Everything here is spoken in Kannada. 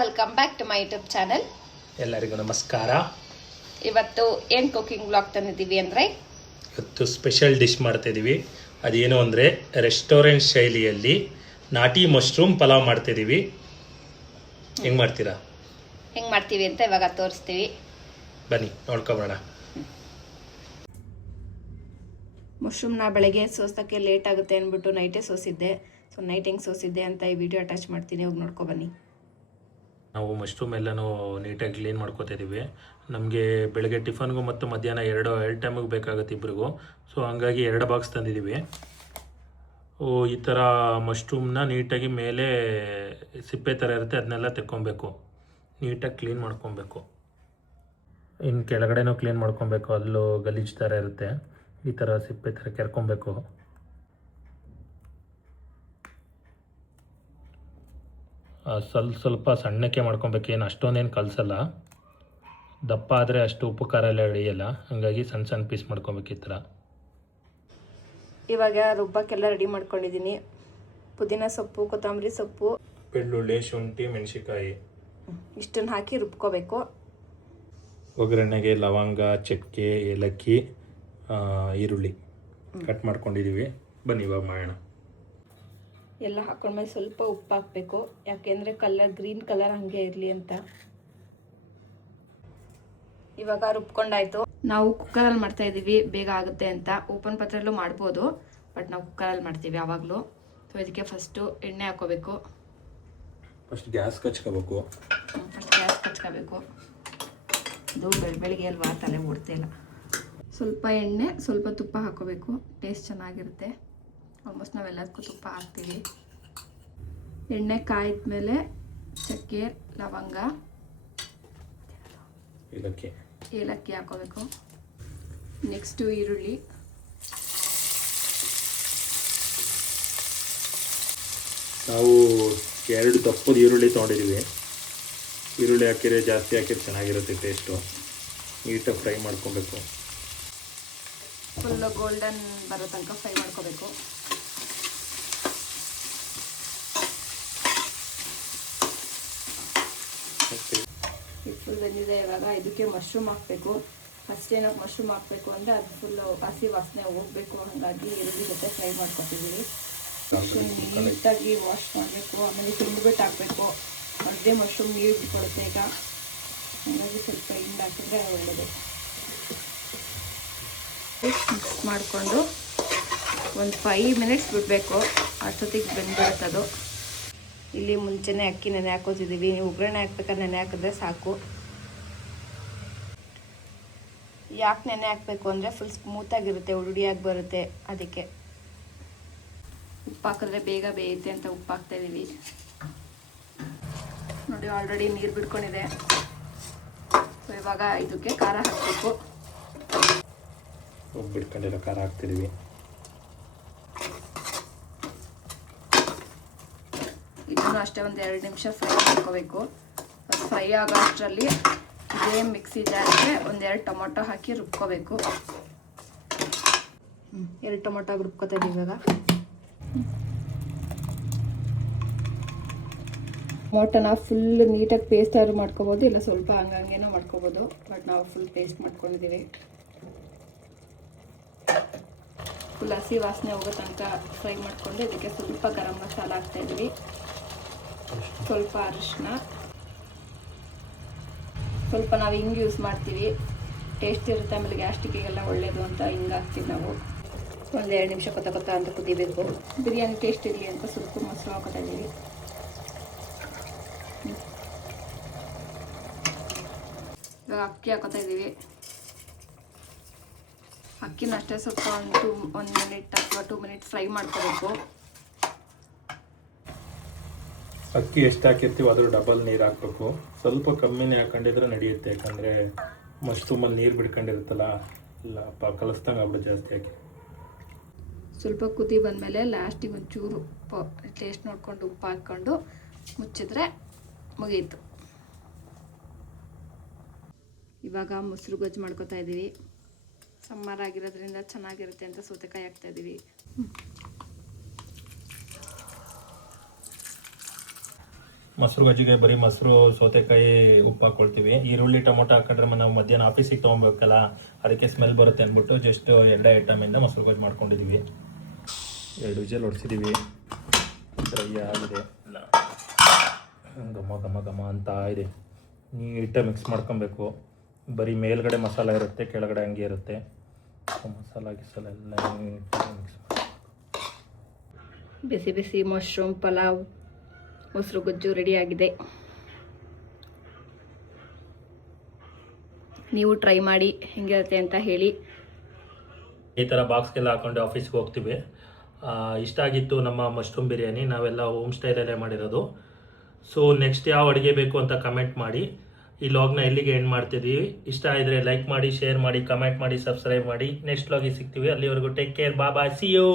Welcome back to my YouTube channel. ಎಲ್ಲರಿಗೂ ನಮಸ್ಕಾರ. ಇವತ್ತು ಏನು ಕುಕಿಂಗ್ ಬ್ಲಾಗ್ ತಂದಿದ್ದೀವಿ ಅಂದರೆ, ಇವತ್ತು ಸ್ಪೆಷಲ್ ಡಿಶ್ ಮಾಡ್ತಾ ಇದ್ದೀವಿ. ಅದೇನು ಅಂದರೆ ರೆಸ್ಟೋರೆಂಟ್ ಶೈಲಿಯಲ್ಲಿ ನಾಟಿ ಮಶ್ರೂಮ್ ಪಲಾವ್ ಮಾಡ್ತಾ ಇದ್ದೀವಿ. ಹೆಂಗೆ ಮಾಡ್ತೀರಾ? ಹೆಂಗೆ ಮಾಡ್ತೀವಿ ಅಂತ ಇವಾಗ ತೋರಿಸ್ತೀವಿ, ಬನ್ನಿ ನೋಡ್ಕೊಬೋಣ. ಮಶ್ರೂಮ್ನ ಬೆಳಗ್ಗೆ ಸೋಸೋಕ್ಕೆ ಲೇಟ್ ಆಗುತ್ತೆ ಅಂದ್ಬಿಟ್ಟು ನೈಟೇ ಸೋಸಿದ್ದೆ. ಸೊ ನೈಟ್ ಹೆಂಗೆ ಸೋಸಿದ್ದೆ ಅಂತ ಈ ವಿಡಿಯೋ ಅಟ್ಯಾಚ್ ಮಾಡ್ತೀನಿ, ಹೋಗಿ ನೋಡ್ಕೊಬನ್ನಿ. ನಾವು ಮಶ್ರೂಮ್ ಎಲ್ಲನೂ ನೀಟಾಗಿ ಕ್ಲೀನ್ ಮಾಡ್ಕೋತಾ ಇದ್ದೀವಿ. ನಮಗೆ ಬೆಳಗ್ಗೆ ಟಿಫನ್ಗೂ ಮತ್ತು ಮಧ್ಯಾಹ್ನ ಎರಡು ಟೈಮಿಗೆ ಬೇಕಾಗುತ್ತೆ ಇಬ್ಬರಿಗೂ. ಸೊ ಹಂಗಾಗಿ 2 ಬಾಕ್ಸ್ ತಂದಿದ್ದೀವಿ. ಈ ಥರ ಮಶ್ರೂಮ್ನ ನೀಟಾಗಿ ಮೇಲೆ ಸಿಪ್ಪೆ ಥರ ಇರುತ್ತೆ, ಅದನ್ನೆಲ್ಲ ತೆಕ್ಕೊಬೇಕು. ನೀಟಾಗಿ ಕ್ಲೀನ್ ಮಾಡ್ಕೊಬೇಕು. ಇನ್ನು ಕೆಳಗಡೆನೂ ಕ್ಲೀನ್ ಮಾಡ್ಕೊಬೇಕು, ಅಲ್ಲೂ ಗಲೀಜು ಥರ ಇರುತ್ತೆ. ಈ ಥರ ಸಿಪ್ಪೆ ಥರ ಕೆರ್ಕೊಬೇಕು. ಸ್ವಲ್ಪ ಸಣ್ಣಕ್ಕೆ ಮಾಡ್ಕೊಬೇಕು, ಏನು ಅಷ್ಟೊಂದೇನು ಕಲಸಲ್ಲ. ದಪ್ಪ ಆದರೆ ಅಷ್ಟು ಉಪ್ಪು ಖಾರ ಎಲ್ಲ ಹಿಡಿಯಲ್ಲ, ಹಾಗಾಗಿ ಸಣ್ಣ ಸಣ್ಣ ಪೀಸ್ ಮಾಡ್ಕೊಬೇಕು ಈ ಥರ. ಇವಾಗ ರುಬ್ಬಕ್ಕೆಲ್ಲ ರೆಡಿ ಮಾಡ್ಕೊಂಡಿದ್ದೀನಿ. ಪುದೀನ ಸೊಪ್ಪು, ಕೊತ್ತಂಬರಿ ಸೊಪ್ಪು, ಬೆಳ್ಳುಳ್ಳಿ, ಶುಂಠಿ, ಮೆಣಸಿಕಾಯಿ ಇಷ್ಟನ್ನು ಹಾಕಿ ರುಬ್ಕೋಬೇಕು. ಒಗ್ಗರಣೆಗೆ ಲವಂಗ, ಚಕ್ಕೆ, ಏಲಕ್ಕಿ, ಈರುಳ್ಳಿ ಕಟ್ ಮಾಡ್ಕೊಂಡಿದ್ದೀವಿ. ಬನ್ನಿ ಇವಾಗ ಮಾಡೋಣ. ಎಲ್ಲ ಹಾಕೊಂಡ್ಮೇಲೆ ಸ್ವಲ್ಪ ಉಪ್ಪು ಹಾಕಬೇಕು, ಯಾಕೆಂದರೆ ಗ್ರೀನ್ ಕಲರ್ ಹಾಗೆ ಇರಲಿ ಅಂತ. ಇವಾಗ ರುಬ್ಕೊಂಡಾಯ್ತು. ನಾವು ಕುಕ್ಕರಲ್ಲಿ ಮಾಡ್ತಾ ಇದ್ದೀವಿ, ಬೇಗ ಆಗುತ್ತೆ ಅಂತ. ಓಪನ್ ಪಾತ್ರೆಯಲ್ಲೂ ಮಾಡ್ಬೋದು, ಬಟ್ ನಾವು ಕುಕ್ಕರಲ್ಲಿ ಮಾಡ್ತೀವಿ ಯಾವಾಗಲೂ. ಸೊ ಇದಕ್ಕೆ ಫಸ್ಟು ಎಣ್ಣೆ ಹಾಕೋಬೇಕು. ಫಸ್ಟ್ ಗ್ಯಾಸ್ ಕಚ್ಕೋಬೇಕು. ಇದು ಬೆಳಿಗ್ಗೆ ಅಲ್ವಾ, ತಲೆ ಓಡ್ತಿಲ್ಲ. ಸ್ವಲ್ಪ ಎಣ್ಣೆ, ಸ್ವಲ್ಪ ತುಪ್ಪ ಹಾಕೋಬೇಕು, ಟೇಸ್ಟ್ ಚೆನ್ನಾಗಿರುತ್ತೆ. ಆಲ್ಮೋಸ್ಟ್ ನಾವೆಲ್ಲದಕ್ಕೂ ತುಪ್ಪ ಹಾಕ್ತೀವಿ. ಎಣ್ಣೆ ಕಾಯಿದ್ಮೇಲೆ ಚಕ್ಕೆ, ಲವಂಗ, ಏಲಕ್ಕಿ ಹಾಕೋಬೇಕು. ನೆಕ್ಸ್ಟು ಈರುಳ್ಳಿ. ನಾವು 2 ದಪ್ಪದ ಈರುಳ್ಳಿ ತೊಗೊಂಡಿದ್ದೀವಿ. ಈರುಳ್ಳಿ ಹಾಕಿದ್ರೆ ಜಾಸ್ತಿ ಹಾಕಿದ್ರೆ ಚೆನ್ನಾಗಿರುತ್ತೆ ಟೇಸ್ಟು. ನೀಟಾಗಿ ಫ್ರೈ ಮಾಡ್ಕೊಬೇಕು. ಫುಲ್ ಗೋಲ್ಡನ್ ಬರೋ ತನಕ ಫ್ರೈ ಮಾಡ್ಕೋಬೇಕು. ಫುಲ್ ಬಂದಿದೆ. ಇವಾಗ ಇದಕ್ಕೆ ಮಶ್ರೂಮ್ ಹಾಕಬೇಕು. ಫಸ್ಟ್ ಏನಕ್ಕೆ ಮಶ್ರೂಮ್ ಹಾಕಬೇಕು ಅಂದರೆ ಅದು ಫುಲ್ಲು ಹಸಿ ವಾಸನೆ ಹೋಗಬೇಕು, ಹಾಗಾಗಿ ಈರುಳ್ಳಿ ಜೊತೆ ಫ್ರೈ ಮಾಡ್ಕೊತಿದ್ದೀವಿ. ನೀಟಾಗಿ ವಾಶ್ ಮಾಡಬೇಕು, ಆಮೇಲೆ ಹಿಂಡ್ಬಿಟ್ಟು ಹಾಕಬೇಕು. ಅದೇ ಮಶ್ರೂಮ್ ನೀರು ಬಿಟ್ಕೊಡುತ್ತೆ ಈಗ, ಹಾಗಾಗಿ ಸ್ವಲ್ಪ ಹಿಂಡಿ ಹಾಕಿದ್ರೆ ಒಳ್ಳೆಯದು. ಮಿಕ್ಸ್ ಮಾಡಿಕೊಂಡು ಒಂದು 5 ಮಿನಿಟ್ಸ್ ಬಿಡಬೇಕು, ಅಷ್ಟೊತ್ತಿಗೆ ಬೆಂದ್ಬಿಡುತ್ತದು. ಇಲ್ಲಿ ಮುಂಚೆನೇ ಅಕ್ಕಿ ನೆನೆ ಹಾಕೋತಿದ್ದೀವಿ. ನೀವು ಒಗ್ಗರಣೆ ಹಾಕ್ಬೇಕಾದ್ರೆ ನೆನೆ ಹಾಕಿದ್ರೆ ಸಾಕು. ಯಾಕೆ ನೆನೆ ಹಾಕಬೇಕು ಅಂದರೆ ಫುಲ್ ಸ್ಮೂತಾಗಿರುತ್ತೆ, ಉರುಡಿಯಾಗಿ ಬರುತ್ತೆ, ಅದಕ್ಕೆ. ಉಪ್ಪು ಹಾಕಿದ್ರೆ ಬೇಗ ಬೇಯುತ್ತೆ ಅಂತ ಉಪ್ಪು ಹಾಕ್ತಾಯಿದ್ದೀವಿ. ನೋಡಿ ಆಲ್ರೆಡಿ ನೀರು ಬಿಡ್ಕೊಂಡಿದೆ. ಸೊ ಇವಾಗ ಇದಕ್ಕೆ ಖಾರ ಹಾಕಬೇಕು. ಬಿಡ್ಕೊಂಡಿರೋ ಖಾರ ಹಾಕ್ತಿದ್ದೀವಿ. ಇದನ್ನು ಅಷ್ಟೇ ಒಂದು 2 ನಿಮಿಷ ಫ್ರೈ ಮಾಡ್ಕೋಬೇಕು. ಫ್ರೈ ಆಗೋ ಅಷ್ಟರಲ್ಲಿ ಇದೇ ಮಿಕ್ಸಿ ಜಾರಿಗೆ 1-2 ಟೊಮೊಟೊ ಹಾಕಿ ರುಬ್ಕೋಬೇಕು. 2 ಟೊಮೊಟೊ ರುಬ್ಕೋತಾ ಇದ್ದೀವಿ ಇವಾಗ. ಟೊಮೊಟೊನ ಫುಲ್ ನೀಟಾಗಿ ಪೇಸ್ಟ್ ಆದ್ರೂ ಮಾಡ್ಕೋಬೋದು, ಇಲ್ಲ ಸ್ವಲ್ಪ ಹಂಗೇನೋ ಮಾಡ್ಕೋಬೋದು, ಬಟ್ ನಾವು ಫುಲ್ ಪೇಸ್ಟ್ ಮಾಡ್ಕೊಂಡಿದ್ದೀವಿ. ಫುಲ್ ಹಸಿ ವಾಸನೆ ಹೋಗೋ ತನಕ ಫ್ರೈ ಮಾಡಿಕೊಂಡು ಇದಕ್ಕೆ ಸ್ವಲ್ಪ ಗರಂ ಮಸಾಲ ಹಾಕ್ತಾಯಿದ್ವಿ, ಸ್ವಲ್ಪ ಅರಿಶಿನ, ಸ್ವಲ್ಪ ನಾವು ಹಿಂಗೆ ಯೂಸ್ ಮಾಡ್ತೀವಿ, ಟೇಸ್ಟ್ ಇರುತ್ತೆ. ಆಮೇಲೆ ಗ್ಯಾಸ್ಟ್ರಿಕ್ಕಿಗೆಲ್ಲ ಒಳ್ಳೆಯದು ಅಂತ ಹಿಂಗೆ ಹಾಕ್ತೀವಿ ನಾವು. 1-2 ನಿಮಿಷ ಕೊತ್ತ ಅಂತ ಕುದಿಬೇಕು. ಬಿರಿಯಾನಿ ಟೇಸ್ಟ್ ಇರಲಿ ಅಂತ ಸ್ವಲ್ಪ ಮೊಸರು ಹಾಕೋತಾ ಇದ್ದೀವಿ. ಇವಾಗ ಅಕ್ಕಿ ಹಾಕೋತಾ ಇದ್ದೀವಿ. ಅಕ್ಕಿನ ಅಷ್ಟೇ ಸ್ವಲ್ಪ 1 ಮಿನಿಟ್ ಅಥವಾ 2 ಮಿನಿಟ್ ಫ್ರೈ ಮಾಡ್ಕೋಬೇಕು. ಅಕ್ಕಿ ಎಷ್ಟು ಹಾಕಿರ್ತೀವಿ ಅದ್ರ ಡಬಲ್ ನೀರು ಹಾಕಬೇಕು. ಸ್ವಲ್ಪ ಕಮ್ಮಿನೇ ಹಾಕೊಂಡಿದ್ರೆ ನಡೆಯುತ್ತೆ, ಯಾಕಂದರೆ ಮಶ್ರೂಮಲ್ಲಿ ನೀರು ಬಿಡ್ಕೊಂಡಿರುತ್ತಲ್ಲ, ಇಲ್ಲ ಕಲಿಸ್ದಂಗೆ ಆಗ್ಬಿಟ್ಟು ಜಾಸ್ತಿ ಹಾಕಿ. ಸ್ವಲ್ಪ ಕುದಿ ಬಂದಮೇಲೆ ಲಾಸ್ಟಿಗೆ ಒಂಚೂರು ಉಪ್ಪು ಟೇಸ್ಟ್ ನೋಡಿಕೊಂಡು ಉಪ್ಪು ಹಾಕ್ಕೊಂಡು ಮುಚ್ಚಿದ್ರೆ ಮುಗೀತು. ಇವಾಗ ಮೊಸರು ಗೊಜ್ಜು ಮಾಡ್ಕೋತಾ ಇದ್ದೀವಿ. ಸಮ್ಮರ್ ಆಗಿರೋದ್ರಿಂದ ಚೆನ್ನಾಗಿರುತ್ತೆ ಅಂತ ಸೌತೆಕಾಯಿ ಹಾಕ್ತಾ ಇದ್ದೀವಿ. ಮೊಸರು ಗೊಜ್ಜಿಗೆ ಬರೀ ಮೊಸರು ಸೌತೆಕಾಯಿ ಉಪ್ಪು ಹಾಕ್ಕೊಳ್ತೀವಿ. ಈರುಳ್ಳಿ ಟೊಮೊಟೊ ಹಾಕೊಂಡ್ರೆ ನಾವು ಮಧ್ಯಾಹ್ನ ಆಫೀಸಿಗೆ ತೊಗೊಬೇಕಲ್ಲ, ಅದಕ್ಕೆ ಸ್ಮೆಲ್ ಬರುತ್ತೆ ಅಂದ್ಬಿಟ್ಟು ಜಸ್ಟ್ 2 ಐಟಮಿಂದ ಮೊಸರು ಗೊಜ್ಜು ಮಾಡ್ಕೊಂಡಿದ್ದೀವಿ. 2 ವಿಜಲ್ ಹೊಡ್ಸಿದ್ದೀವಿ. ಡ್ರೈ ಆಗಿದೆ, ಎಲ್ಲ ಘಮ ಘಮ ಘಮ ಅಂತ ಇದೆ. ನೀಟಾಗಿ ಮಿಕ್ಸ್ ಮಾಡ್ಕೊಬೇಕು. ಬರೀ ಮೇಲ್ಗಡೆ ಮಸಾಲ ಇರುತ್ತೆ, ಕೆಳಗಡೆ ಹಂಗೆ ಇರುತ್ತೆ. ಮಸಾಲ ಗಿಸಾಲ ಎಲ್ಲ ನೀಟಾಗಿ ಮಿಕ್ಸ್ ಮಾಡಿ. ಬಿಸಿ ಬಿಸಿ ಮಶ್ರೂಮ್ ಪಲಾವ್ ಮೊಸರು ಗೊಜ್ಜು ರೆಡಿಯಾಗಿದೆ. ನೀವು ಟ್ರೈ ಮಾಡಿ ಹೆಂಗಿರುತ್ತೆ ಅಂತ ಹೇಳಿ. ಈ ಥರ ಬಾಕ್ಸ್ಗೆಲ್ಲ ಹಾಕೊಂಡು ಆಫೀಸ್ಗೆ ಹೋಗ್ತೀವಿ. ಇಷ್ಟ ಆಗಿತ್ತು ನಮ್ಮ ಮಶ್ರೂಮ್ ಬಿರಿಯಾನಿ. ನಾವೆಲ್ಲ ಹೋಮ್ ಸ್ಟೈಲಲ್ಲೇ ಮಾಡಿರೋದು. ಸೊ ನೆಕ್ಸ್ಟ್ ಯಾವ ಅಡುಗೆ ಬೇಕು ಅಂತ ಕಮೆಂಟ್ ಮಾಡಿ. ಈ ಲಾಗ್ನ ಎಲ್ಲಿಗೆ ಎಂಡ್ ಮಾಡ್ತಿದ್ದೀವಿ. ಇಷ್ಟ ಆಗಿದ್ರೆ ಲೈಕ್ ಮಾಡಿ, ಶೇರ್ ಮಾಡಿ, ಕಮೆಂಟ್ ಮಾಡಿ, ಸಬ್ಸ್ಕ್ರೈಬ್ ಮಾಡಿ. ನೆಕ್ಸ್ಟ್ ಲಾಗಿಗೆ ಸಿಗ್ತೀವಿ. ಅಲ್ಲಿವರೆಗೂ take care, bye, see you.